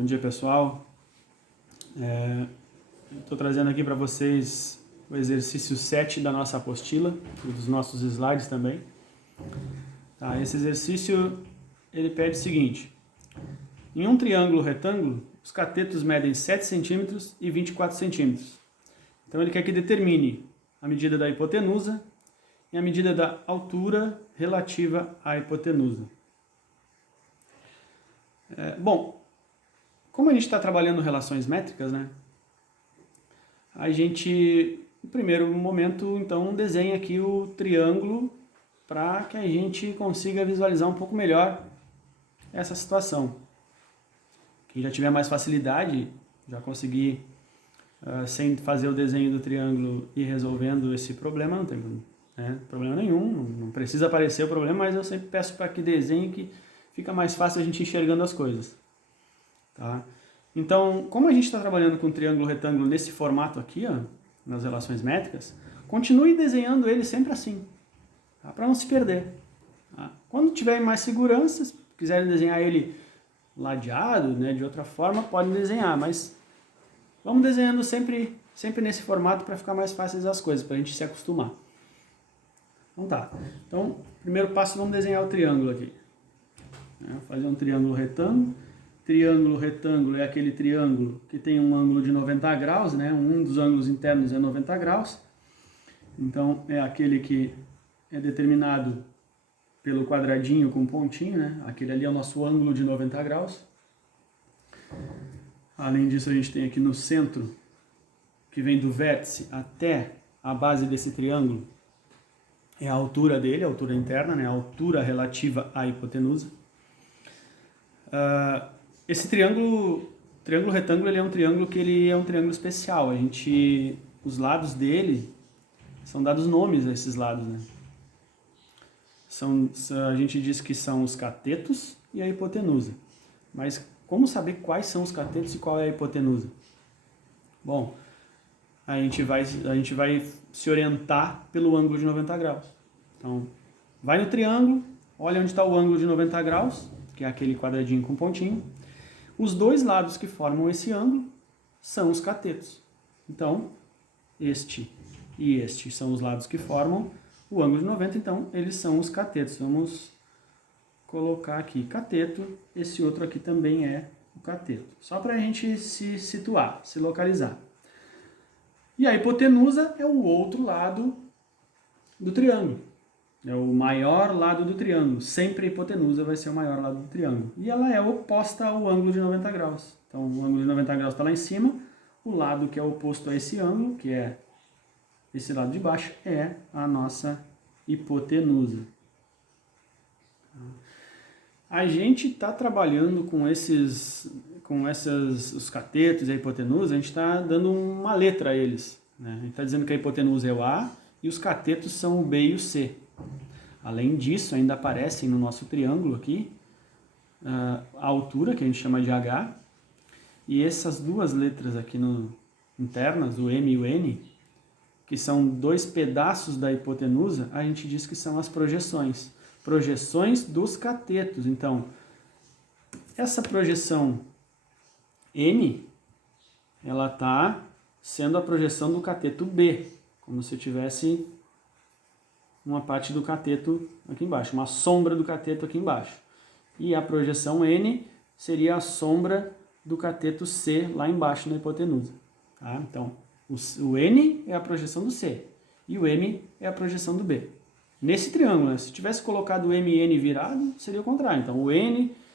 Bom dia, pessoal. Estou trazendo aqui para vocês o exercício 7 da nossa apostila e dos nossos slides também. Tá, esse exercício ele pede o seguinte: em um triângulo retângulo, os catetos medem 7 centímetros e 24 centímetros. Então ele quer que determine a medida da hipotenusa e a medida da altura relativa à hipotenusa. Bom, como a gente está trabalhando relações métricas, né? A gente, no primeiro momento, então, desenha aqui o triângulo para que a gente consiga visualizar um pouco melhor essa situação. Quem já tiver mais facilidade, já conseguir, sem fazer o desenho do triângulo e resolvendo esse problema, não tem problema nenhum, não precisa aparecer o problema, mas eu sempre peço para que desenhe, que fica mais fácil a gente enxergando as coisas. Tá? Então, como a gente está trabalhando com triângulo retângulo nesse formato aqui, ó, nas relações métricas, continue desenhando ele sempre assim, tá? Para não se perder. Tá? Quando tiver mais segurança, se quiserem desenhar ele ladeado, né, de outra forma, podem desenhar, mas vamos desenhando sempre nesse formato para ficar mais fáceis as coisas, para a gente se acostumar. Então tá. Então, primeiro passo, vamos desenhar o triângulo aqui. Vou fazer um triângulo retângulo. Triângulo retângulo é aquele triângulo que tem um ângulo de 90 graus, né? Um dos ângulos internos é 90 graus. Então, é aquele que é determinado pelo quadradinho com pontinho, né? Aquele ali é o nosso ângulo de 90 graus. Além disso, a gente tem aqui no centro, que vem do vértice até a base desse triângulo, é a altura dele, a altura interna, né? A altura relativa à hipotenusa. Esse triângulo retângulo, ele é um triângulo que ele é um triângulo especial. Os lados dele são dados nomes a esses lados, né? A gente diz que são os catetos e a hipotenusa. Mas como saber quais são os catetos e qual é a hipotenusa? Bom, a gente vai se orientar pelo ângulo de 90 graus. Então, vai no triângulo, olha onde está o ângulo de 90 graus, que é aquele quadradinho com pontinho. Os dois lados que formam esse ângulo são os catetos. Então, este e este são os lados que formam o ângulo de 90, então eles são os catetos. Vamos colocar aqui cateto, esse outro aqui também é o cateto. Só para a gente se situar, se localizar. E a hipotenusa é o outro lado do triângulo. É o maior lado do triângulo. Sempre a hipotenusa vai ser o maior lado do triângulo. E ela é oposta ao ângulo de 90 graus. Então, o ângulo de 90 graus está lá em cima. O lado que é oposto a esse ângulo, que é esse lado de baixo, é a nossa hipotenusa. A gente está trabalhando com os catetos e a hipotenusa, a gente está dando uma letra a eles, né? A gente está dizendo que a hipotenusa é o A e os catetos são o B e o C. Além disso, ainda aparecem no nosso triângulo aqui a altura, que a gente chama de H, e essas duas letras aqui internas, o M e o N, que são dois pedaços da hipotenusa, a gente diz que são as projeções. Projeções dos catetos. Então, essa projeção N, ela está sendo a projeção do cateto B, como se eu tivesse uma parte do cateto aqui embaixo, uma sombra do cateto aqui embaixo. E a projeção N seria a sombra do cateto C lá embaixo na hipotenusa. Tá? Então, o N é a projeção do C e o M é a projeção do B. Nesse triângulo, né? Se tivesse colocado o M e N virado, seria o contrário. Então,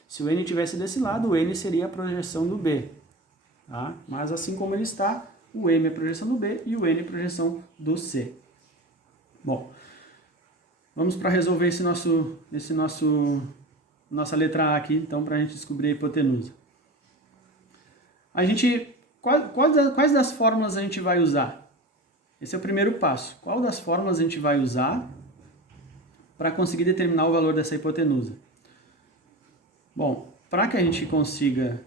se o N tivesse desse lado, o N seria a projeção do B. Tá? Mas assim como ele está, o M é a projeção do B e o N é a projeção do C. Bom, vamos para resolver nossa letra A aqui, então, para a gente descobrir a hipotenusa. Quais das fórmulas a gente vai usar? Esse é o primeiro passo. Qual das fórmulas a gente vai usar para conseguir determinar o valor dessa hipotenusa? Bom, para que a gente consiga,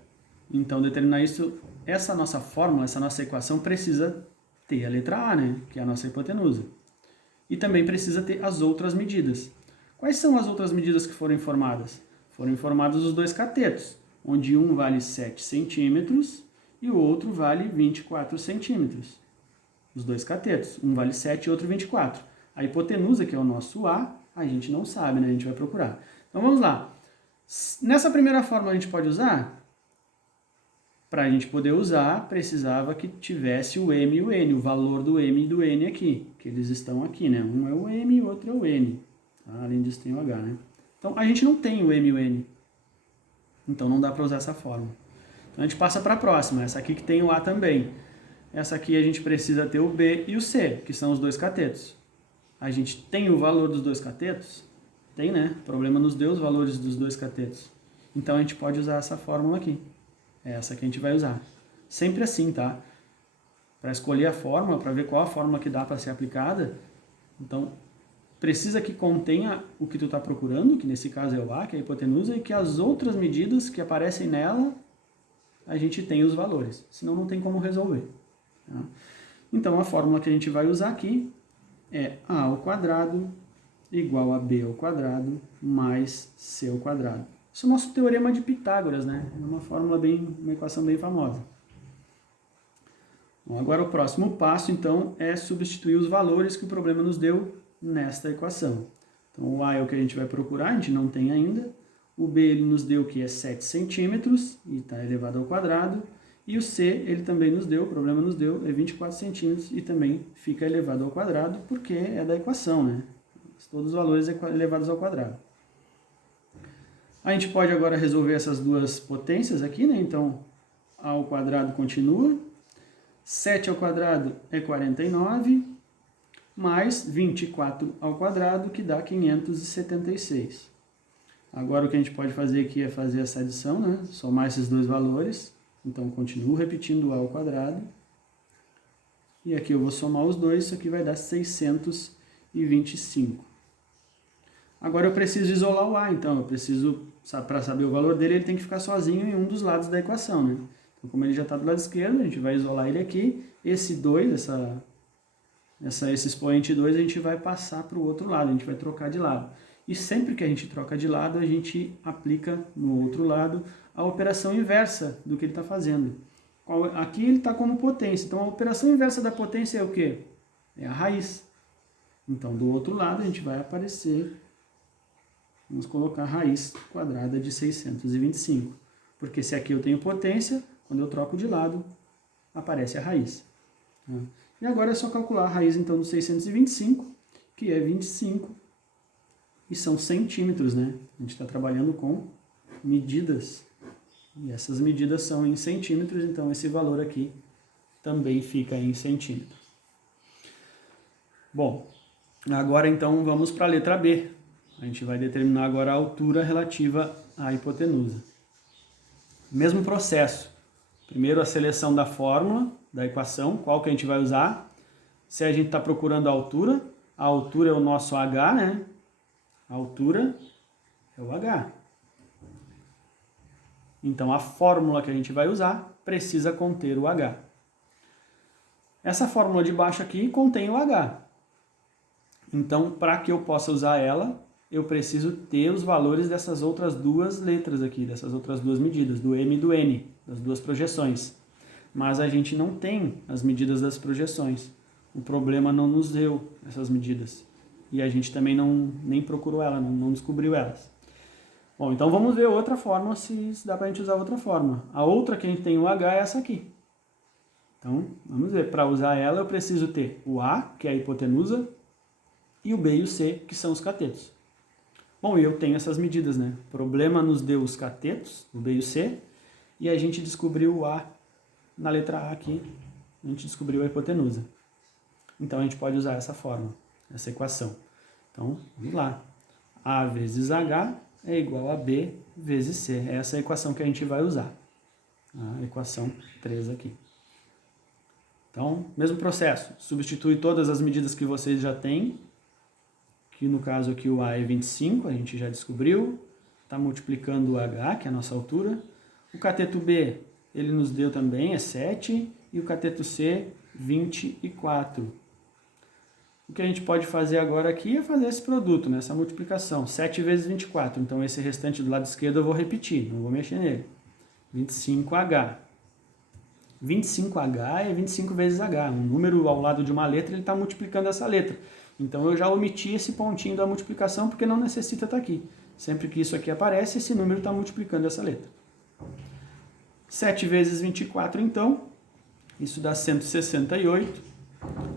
então, determinar isso, essa nossa fórmula, essa nossa equação precisa ter a letra A, né? Que é a nossa hipotenusa. E também precisa ter as outras medidas. Quais são as outras medidas que foram informadas? Foram informados os dois catetos, onde um vale 7 centímetros e o outro vale 24 centímetros. Os dois catetos, um vale 7 e outro 24. A hipotenusa, que é o nosso A, a gente não sabe, né? A gente vai procurar. Então vamos lá. Nessa primeira fórmula a gente pode usar? Para a gente poder usar, precisava que tivesse o M e o N, o valor do M e do N aqui, que eles estão aqui, né? Um é o M e o outro é o N. Tá? Além disso tem o H, né? Então a gente não tem o M e o N. Então não dá para usar essa fórmula. Então a gente passa para a próxima, essa aqui que tem o A também. Essa aqui a gente precisa ter o B e o C, que são os dois catetos. A gente tem o valor dos dois catetos? Tem, né? O problema nos deu os valores dos dois catetos. Então a gente pode usar essa fórmula aqui. É essa que a gente vai usar. Sempre assim, tá? Para escolher a fórmula, para ver qual a fórmula que dá para ser aplicada, então precisa que contenha o que tu está procurando, que nesse caso é o A, que é a hipotenusa, e que as outras medidas que aparecem nela, a gente tem os valores. Senão não tem como resolver. Tá? Então a fórmula que a gente vai usar aqui é A ao quadrado igual a B ao quadrado mais C ao quadrado. Isso é o nosso teorema de Pitágoras, né? É uma equação bem famosa. Bom, agora o próximo passo, então, é substituir os valores que o problema nos deu nesta equação. Então, o A é o que a gente vai procurar, a gente não tem ainda. O B ele nos deu que é 7 centímetros, e está elevado ao quadrado. E o C, ele também nos deu, o problema nos deu, é 24 centímetros, e também fica elevado ao quadrado, porque é da equação, né? Todos os valores elevados ao quadrado. A gente pode agora resolver essas duas potências aqui, né? Então, A ao quadrado continua. 7 ao quadrado é 49, mais 24 ao quadrado, que dá 576. Agora o que a gente pode fazer aqui é fazer essa adição, né? Somar esses dois valores. Então, continuo repetindo A ao quadrado. E aqui eu vou somar os dois, isso aqui vai dar 625. Agora eu preciso isolar o A, então eu preciso, para saber o valor dele, ele tem que ficar sozinho em um dos lados da equação, né? Então, como ele já está do lado esquerdo, a gente vai isolar ele aqui. Esse 2, esse expoente 2, a gente vai passar para o outro lado, a gente vai trocar de lado. E sempre que a gente troca de lado, a gente aplica no outro lado a operação inversa do que ele está fazendo. Aqui ele está como potência, então a operação inversa da potência é o quê? É a raiz. Então, do outro lado, a gente vai aparecer... Vamos colocar a raiz quadrada de 625. Porque se aqui eu tenho potência, quando eu troco de lado, aparece a raiz. E agora é só calcular a raiz, então, do 625, que é 25, e são centímetros, né? A gente está trabalhando com medidas, e essas medidas são em centímetros, então esse valor aqui também fica em centímetros. Bom, agora então vamos para a letra B. A gente vai determinar agora a altura relativa à hipotenusa. Mesmo processo. Primeiro a seleção da fórmula, da equação, qual que a gente vai usar. Se a gente está procurando a altura é o nosso H, né? A altura é o H. Então a fórmula que a gente vai usar precisa conter o H. Essa fórmula de baixo aqui contém o H. Então, para que eu possa usar ela, eu preciso ter os valores dessas outras duas letras aqui, dessas outras duas medidas, do M e do N, das duas projeções. Mas a gente não tem as medidas das projeções. O problema não nos deu essas medidas. E a gente também nem procurou elas, não descobriu elas. Bom, então vamos ver outra fórmula, se dá para a gente usar outra fórmula. A outra que a gente tem o H é essa aqui. Então, vamos ver. Para usar ela, eu preciso ter o A, que é a hipotenusa, e o B e o C, que são os catetos. Bom, e eu tenho essas medidas, né? O problema nos deu os catetos, o B e o C, e a gente descobriu o A na letra A aqui, a gente descobriu a hipotenusa. Então a gente pode usar essa fórmula, essa equação. Então, vamos lá. A vezes H é igual a B vezes C. É essa a equação que a gente vai usar. A equação 3 aqui. Então, mesmo processo. Substitui todas as medidas que vocês já têm. Que no caso aqui o A é 25, a gente já descobriu. Está multiplicando o H, que é a nossa altura. O cateto B, ele nos deu também, é 7. E o cateto C, 24. O que a gente pode fazer agora aqui é fazer esse produto, né? Essa multiplicação. 7 vezes 24. Então esse restante do lado esquerdo eu vou repetir, não vou mexer nele. 25H. 25H é 25 vezes H. Um número ao lado de uma letra, ele está multiplicando essa letra. Então eu já omiti esse pontinho da multiplicação porque não necessita estar aqui. Sempre que isso aqui aparece, esse número está multiplicando essa letra. 7 vezes 24, então, isso dá 168.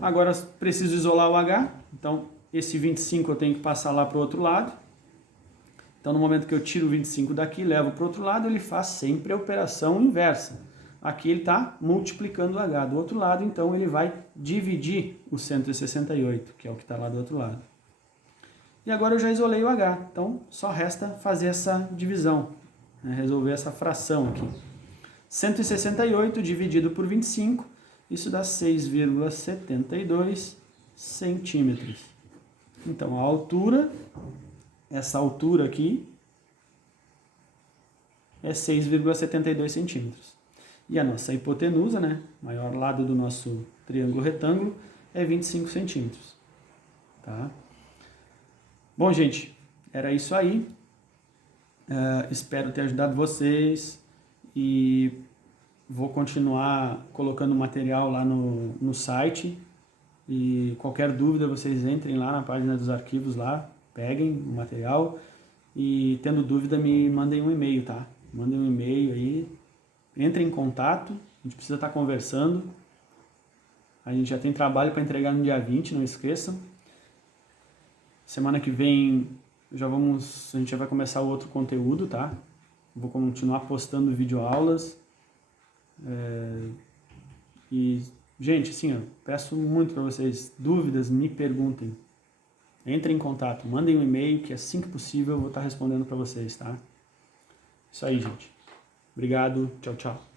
Agora preciso isolar o H, então esse 25 eu tenho que passar lá para o outro lado. Então no momento que eu tiro o 25 daqui e levo para o outro lado, ele faz sempre a operação inversa. Aqui ele está multiplicando o H. Do outro lado, então, ele vai dividir o 168, que é o que está lá do outro lado. E agora eu já isolei o H, então só resta fazer essa divisão, né? Resolver essa fração aqui. 168 dividido por 25, isso dá 6,72 centímetros. Então, a altura, essa altura aqui, é 6,72 centímetros. E a nossa hipotenusa, né, maior lado do nosso triângulo retângulo, é 25 centímetros. Tá? Bom, gente, era isso aí. Espero ter ajudado vocês e vou continuar colocando material lá no site. E qualquer dúvida, vocês entrem lá na página dos arquivos lá, peguem o material e, tendo dúvida, me mandem um e-mail, tá? Mandem um e-mail aí, entrem em contato, a gente precisa estar conversando. A gente já tem trabalho para entregar no dia 20, não esqueçam. Semana que vem a gente já vai começar o outro conteúdo, tá? Vou continuar postando videoaulas. E, gente, assim, ó, peço muito para vocês, dúvidas, me perguntem. Entrem em contato, mandem um e-mail, que assim que possível eu vou estar respondendo para vocês, tá? Isso aí, gente. Obrigado, tchau, tchau.